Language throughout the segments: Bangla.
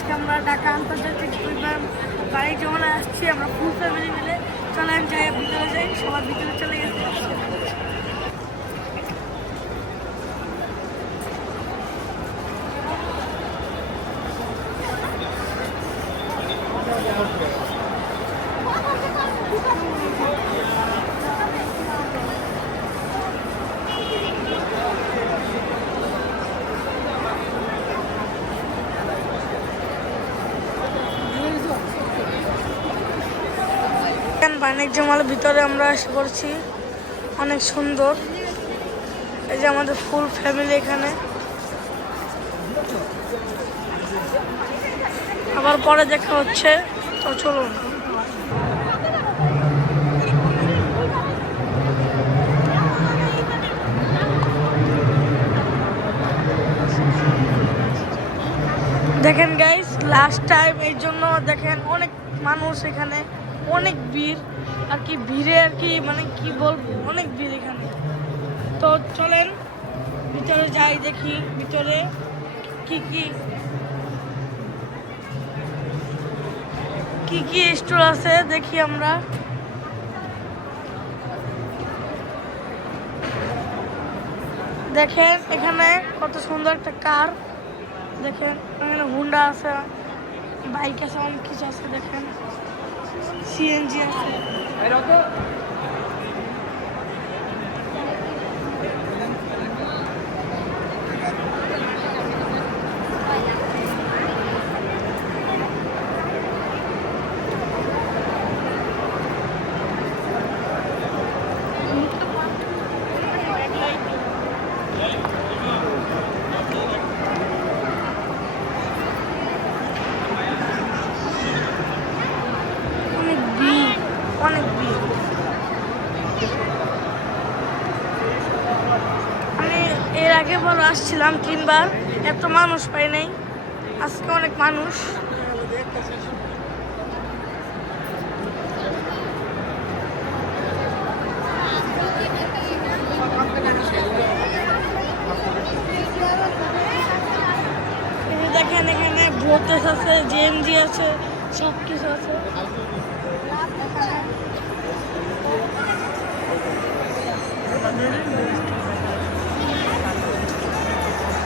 আজকে আমরা ঢাকা আন্তর্জাতিক বিমান বাণিজ্য মেলায় আসছি। আমরা ফুল ফ্যামিলি মিলে চলেন যাই, ভিতরে যাই। সবার ভিতরে চলে গেছে। বাণিজ্য মেলার ভিতরে আমরা এসে পড়ছি, অনেক সুন্দর। এই যে আমাদের ফুল ফ্যামিলি এখানে। আবার পরে দেখা হচ্ছে, তো চলুন। দেখেন গাইস, লাস্ট টাইম এই জন্য দেখেন অনেক মানুষ এখানে, অনেক ভিড় আর কি, ভিড়ে আর কি মানে কি বলবো, অনেক ভিড় এখানে। তো চলেন ভিতরে যাই, দেখি ভিতরে কি কি স্টোর আছে দেখি আমরা। দেখেন এখানে কত সুন্দর একটা কার, দেখেন এখানে হুন্ডা আছে, বাইক আছে, অনেক কিছু আছে। দেখেন সিএনজি আছে। অনেক ভিড়। আমি এর আগে বড় আসছিলাম 3 বার, এত মানুষ পাই নাই। আজকে অনেক মানুষ। দেখেন এখানে ভোটেস আছে, জেএমজি আছে, সব কিছু আছে।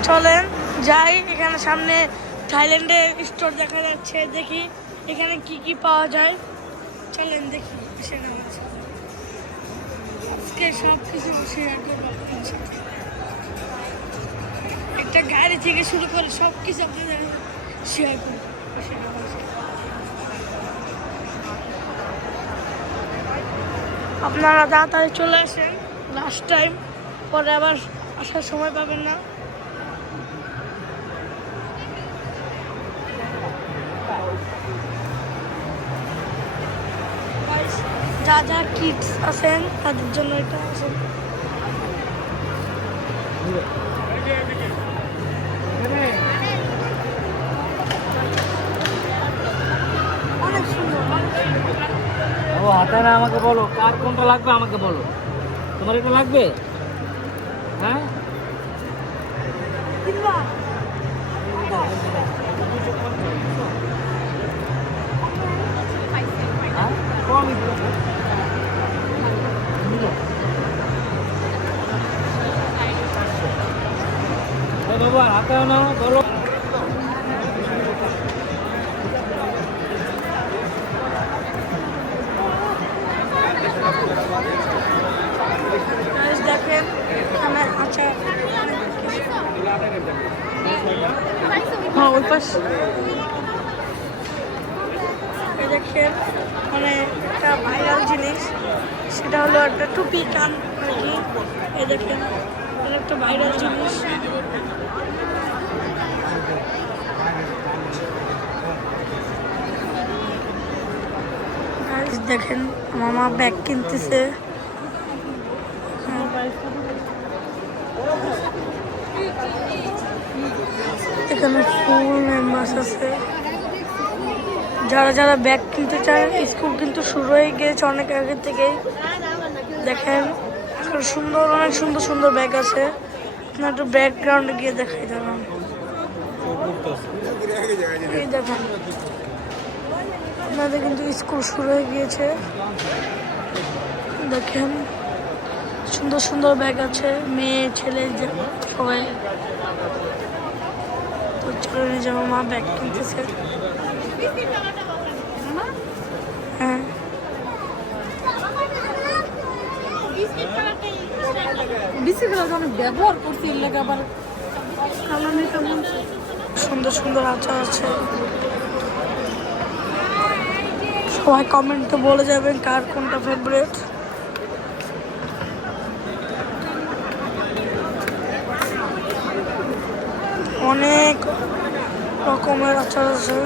চলেন যাই, এখানে সামনে থাইল্যান্ডের স্টোর দেখা যাচ্ছে, দেখি এখানে কি পাওয়া যায়। চলেন দেখি। আজকে সব কিছু শেয়ার করবো, একটা গাড়ি থেকে শুরু করে সব কিছু আপনাদের শেয়ার করবো। আপনারা তাড়াতাড়ি চলে আসেন, লাস্ট টাইম, পরে আবার আসার সময় পাবেন না। যা যা কিডস আছেন তাদের জন্য এটা আছে। অনেক সুন্দর। ও হাতে না, আমাকে বলো কার কোনটা লাগবে, আমাকে বলো। তোমার এটা লাগবে? হ্যাঁ, বাবা হাতে নাও, বলো। দেখেন এখানে আচার, হ্যাঁ ওই পাশ। দেখেন মানে একটা ভাইরাল জিনিস, সেটা হলো একটা টুপি কান আর কি। এই দেখেন একটা ভাইরাল জিনিস। দেখেন মামা ব্যাগ কিনতেছে। এখানে ফুল মেম্বার্স আছে, যারা যারা ব্যাগ কিনতে চায়। স্কুল কিন্তু শুরু হয়ে গিয়েছে অনেক আগে থেকেই। দেখেন সুন্দর, অনেক সুন্দর সুন্দর ব্যাগ আছে। আপনার একটু ব্যাকগ্রাউন্ডে গিয়ে দেখাই দাঁড়ান। এই দেখেন আপনাদের কিন্তু স্কুল শুরু হয়ে গিয়েছে। দেখেন সুন্দর সুন্দর ব্যাগ আছে, মেয়ে ছেলে সবাই। তো চলে নিয়ে যাবো, মা ব্যাগ কিনতেছে। হ্যাঁ অনেক ব্যবহার করছি এর লাগে আবার সুন্দর সুন্দর আচার আছে। সবাই কমেন্টে বলে যাবেন কার কোনটা ফেভারিট। অনেক রকমের আচার আছে।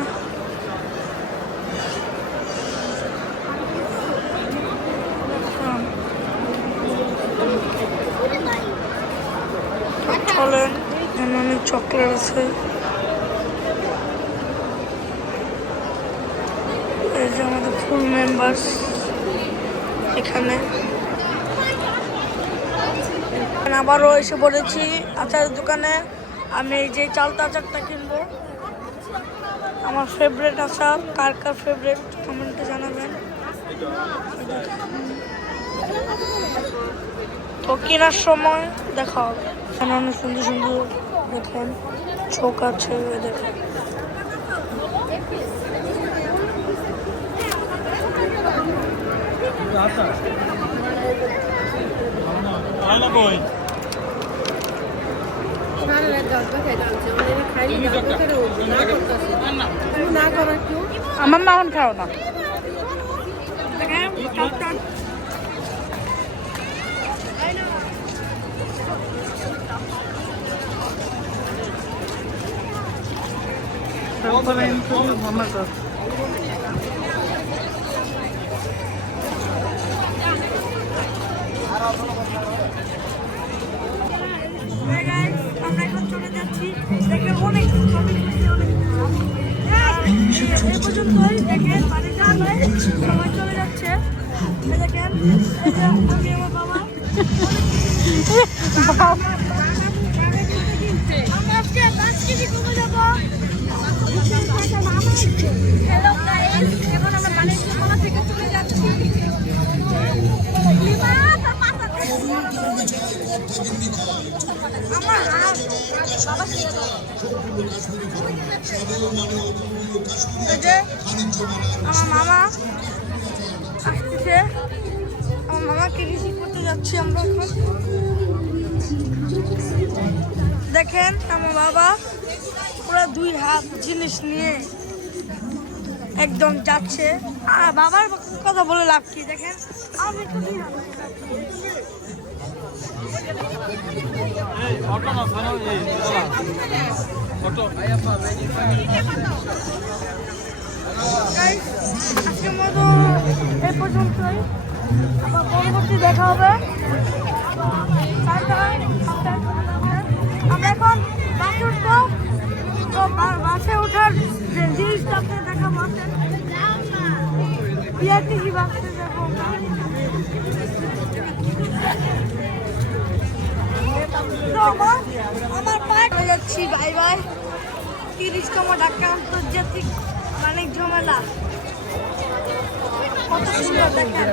চলেন, এখানে অনেক চকলেট আছে। এই যে আমাদের ফুল মেম্বার্স এখানে। আবারও এসে পড়েছি আচারের দোকানে। আমি এই যে চালতা আচারটা কিনবো। আমার ফেভারিট আচার, কার কার ফেভারিট কমেন্টে জানাবেন। তো কেনার সময় দেখা হবে। এখানে অনেক সুন্দর সুন্দর দেখেন চোখ আছে, দেখেন আমার মাখন খাও না। আমরা এখন চলে যাচ্ছি। দেখেন অনেক এই পর্যন্তই। দেখেন বাড়ি যাওয়া নয়, সবাই চলে যাচ্ছে। দেখেন এই যে আমি আমার বাবা আমরা আজকে 5 কেজি কমে যাবো। হ্যালো গাইস, এখন আমরা বাণিজ্য মেলা থেকে চলে যাচ্ছি। আমার হাত বাবা ছিল আমার মামা আসতেছে। আমার মামাকে রিসিভ করতে যাচ্ছি আমরা এখন। দেখেন আমার বাবা পুরো 2 হাত জিনিস নিয়ে একদম যাচ্ছে। বাবার কথা বলে লাভ কি, দেখেন আমি তো 2 হাত। আজকের মতো এই পর্যন্তই, আবার পরবর্তী দেখা হবে। আমরা এখন বাসে উঠবো। তো বাসে ওঠার যে জিনিসটা আপনি দেখাবো, বিআরটিসি বাসে যাবো। আমার পায়ে হয়ে যাচ্ছি। Bye bye. 30তম ঢাকা আন্তর্জাতিক বাণিজ্য মেলা কত সুন্দর দেখেন।